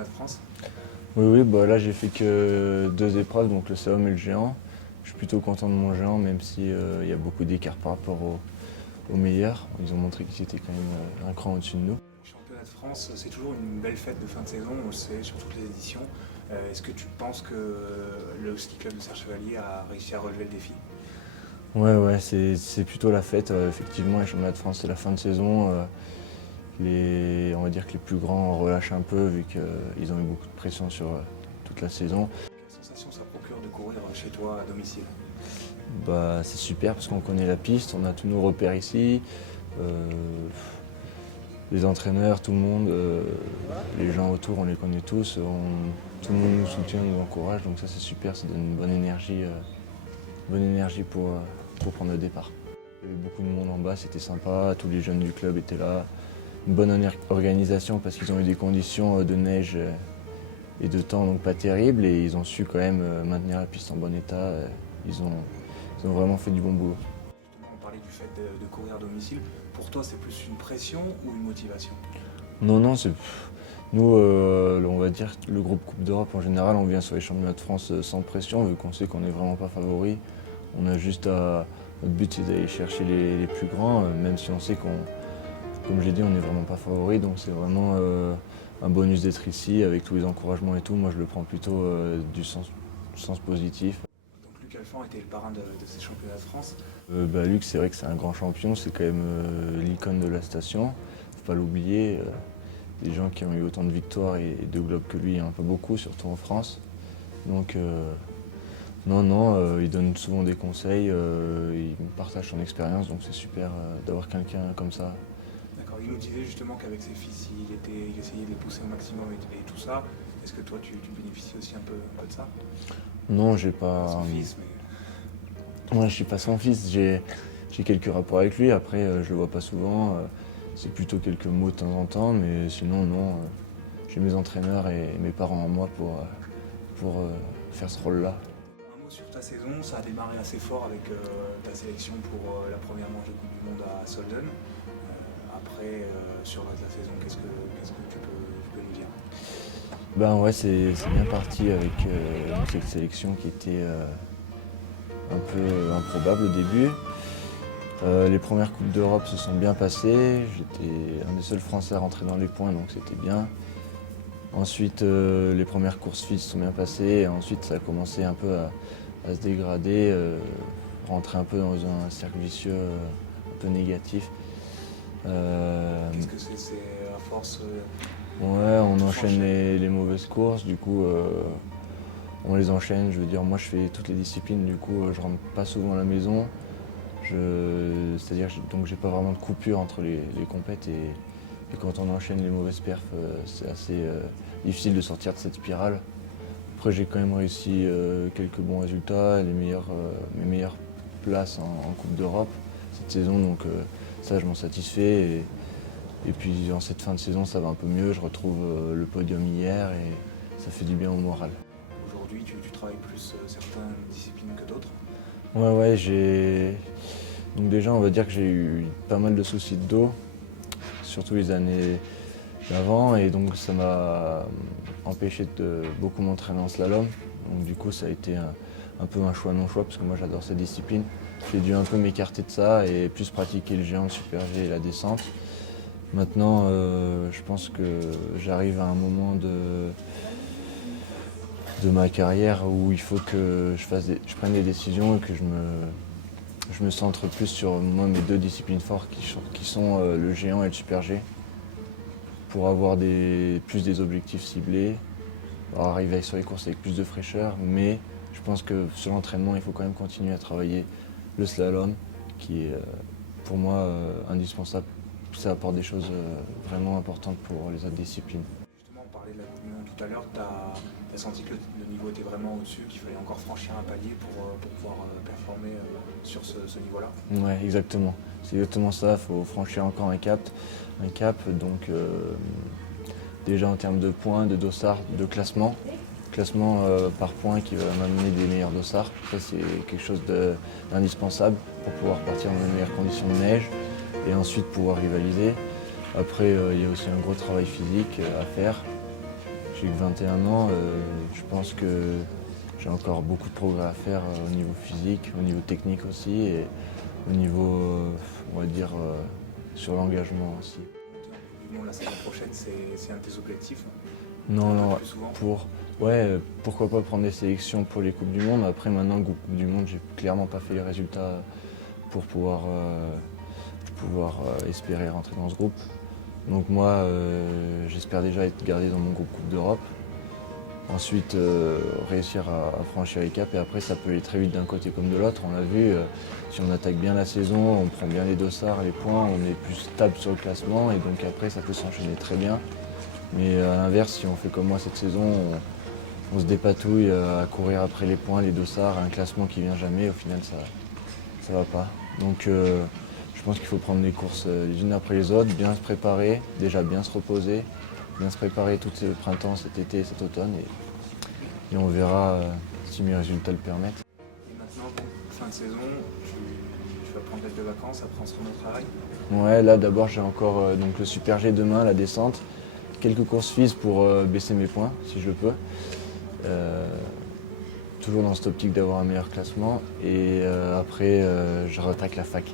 championnat de France? Oui, oui, bah là j'ai fait que deux épreuves, donc le slalom et le géant. Je suis plutôt content de mon géant, même si il y a beaucoup d'écart par rapport aux meilleurs. Ils ont montré qu'ils étaient quand même un cran au-dessus de nous. Le championnat de France, c'est toujours une belle fête de fin de saison, on le sait, sur toutes les éditions. Est-ce que tu penses que le ski club de Serre Chevalier a réussi à relever le défi? Ouais, ouais, c'est plutôt la fête. Effectivement, les championnats de France, c'est la fin de saison. On va dire que les plus grands relâchent un peu vu qu'ils ont eu beaucoup de pression sur toute la saison. Quelle sensation ça procure de courir chez toi à domicile? Bah, c'est super parce qu'on connaît la piste, on a tous nos repères ici. Euh, les entraîneurs, tout le monde, les gens autour, on les connaît tous. Tout le monde nous soutient, nous encourage, donc ça c'est super, ça donne une bonne énergie pour prendre le départ. Il y avait beaucoup de monde en bas, c'était sympa, tous les jeunes du club étaient là. Une bonne organisation parce qu'ils ont eu des conditions de neige et de temps donc pas terribles et ils ont su quand même maintenir la piste en bon état. Ils ont vraiment fait du bon boulot. Justement, on parlait du fait de courir à domicile. Pour toi, c'est plus une pression ou une motivation? Non, non, nous, on va dire le groupe Coupe d'Europe en général, on vient sur les championnats de France sans pression vu qu'on sait qu'on n'est vraiment pas favori. On a juste notre but c'est d'aller chercher les plus grands, même si on sait comme j'ai dit, on n'est vraiment pas favori, donc c'est vraiment un bonus d'être ici avec tous les encouragements et tout. Moi, je le prends plutôt du sens positif. Donc Luc Alphand était le parrain de ces championnats de France. Luc, c'est vrai que c'est un grand champion, c'est quand même l'icône de la station. Faut pas l'oublier. Des gens qui ont eu autant de victoires et de globes que lui, il y en a pas beaucoup, surtout en France. Donc, non, il donne souvent des conseils, il partage son expérience, donc c'est super d'avoir quelqu'un comme ça. D'accord, il nous disait justement qu'avec ses fils, il essayait de les pousser au maximum et tout ça. Est-ce que toi, tu bénéficies aussi un peu de ça? Non, j'ai pas. Son fils, mais Moi, je suis pas son fils, j'ai quelques rapports avec lui, après je le vois pas souvent, c'est plutôt quelques mots de temps en temps, mais sinon non, j'ai mes entraîneurs et mes parents en moi pour faire ce rôle-là. un mot sur ta saison, ça a démarré assez fort avec ta sélection pour la première manche de Coupe du Monde à Solden. Après, sur le reste de la saison, qu'est-ce que tu peux nous dire? Ben ouais, c'est bien parti avec cette sélection qui était un peu improbable au début. Les premières Coupes d'Europe se sont bien passées, j'étais un des seuls Français à rentrer dans les points, donc c'était bien. Ensuite, les premières courses filles se sont bien passées, et ensuite ça a commencé un peu à se dégrader, rentrer un peu dans un cercle vicieux un peu négatif. Qu'est-ce que c'est à force Ouais, on de enchaîne franchir? les mauvaises courses, du coup on les enchaîne. Je veux dire, moi je fais toutes les disciplines, du coup je rentre pas souvent à la maison. C'est-à-dire donc j'ai pas vraiment de coupure entre les compètes et quand on enchaîne les mauvaises perfs, c'est assez difficile de sortir de cette spirale. Après j'ai quand même réussi quelques bons résultats, mes meilleures places en Coupe d'Europe cette saison, donc ça je m'en satisfais. Et puis en cette fin de saison ça va un peu mieux, je retrouve le podium hier et ça fait du bien au moral. Aujourd'hui, tu travailles plus certaines disciplines que d'autres? Ouais, ouais, donc déjà on va dire que j'ai eu pas mal de soucis de dos, surtout les années d'avant, et donc ça m'a empêché de beaucoup m'entraîner en slalom. Donc du coup ça a été un peu un choix non choix parce que moi j'adore cette discipline. J'ai dû un peu m'écarter de ça et plus pratiquer le géant, le super G et la descente. Maintenant je pense que j'arrive à un moment de ma carrière où il faut que je prenne des décisions et que je me centre plus sur moi, mes deux disciplines fortes qui sont le géant et le super G pour avoir plus des objectifs ciblés, arriver sur les courses avec plus de fraîcheur, mais je pense que sur l'entraînement il faut quand même continuer à travailler le slalom qui est pour moi indispensable. Ça apporte des choses vraiment importantes pour les autres disciplines. Justement, on parlait de la Coupe du Monde tout à l'heure. Tu as senti que le niveau était vraiment au-dessus, qu'il fallait encore franchir un palier pour pouvoir performer sur ce niveau-là? Ouais, exactement. C'est exactement ça, il faut franchir encore un cap. Donc déjà en termes de points, de dossards, de classement par points qui va m'amener des meilleurs dossards. Ça c'est quelque chose d'indispensable pour pouvoir partir dans les meilleures conditions de neige et ensuite pouvoir rivaliser. Après il y a aussi un gros travail physique à faire. j'ai que 21 ans, je pense que j'ai encore beaucoup de progrès à faire au niveau physique, au niveau technique aussi et au niveau, on va dire, sur l'engagement aussi. Du monde la saison prochaine, c'est un de tes objectifs? Non, Un peu non, plus souvent. pourquoi pas prendre des sélections pour les Coupes du Monde. Après, maintenant, Coupe du Monde, j'ai clairement pas fait les résultats pour pouvoir espérer rentrer dans ce groupe. Donc moi, j'espère déjà être gardé dans mon groupe Coupe d'Europe. Ensuite, réussir à franchir les caps et après, ça peut aller très vite d'un côté comme de l'autre. On l'a vu, si on attaque bien la saison, on prend bien les dossards, les points, on est plus stable sur le classement et donc après, ça peut s'enchaîner très bien. Mais à l'inverse, si on fait comme moi cette saison, on se dépatouille à courir après les points, les dossards, un classement qui vient jamais, au final, ça va pas. Donc je pense qu'il faut prendre les courses les unes après les autres, bien se préparer, déjà bien se reposer, bien se préparer tout ce printemps, cet été, cet automne et on verra si mes résultats le permettent. Et maintenant, bon, fin de saison, tu vas prendre quelques vacances, après on se remet au travail. Ouais, là d'abord j'ai encore donc le Super G demain, la descente, quelques courses FIS pour baisser mes points si je peux. Toujours dans cette optique d'avoir un meilleur classement et après je rattaque la fac.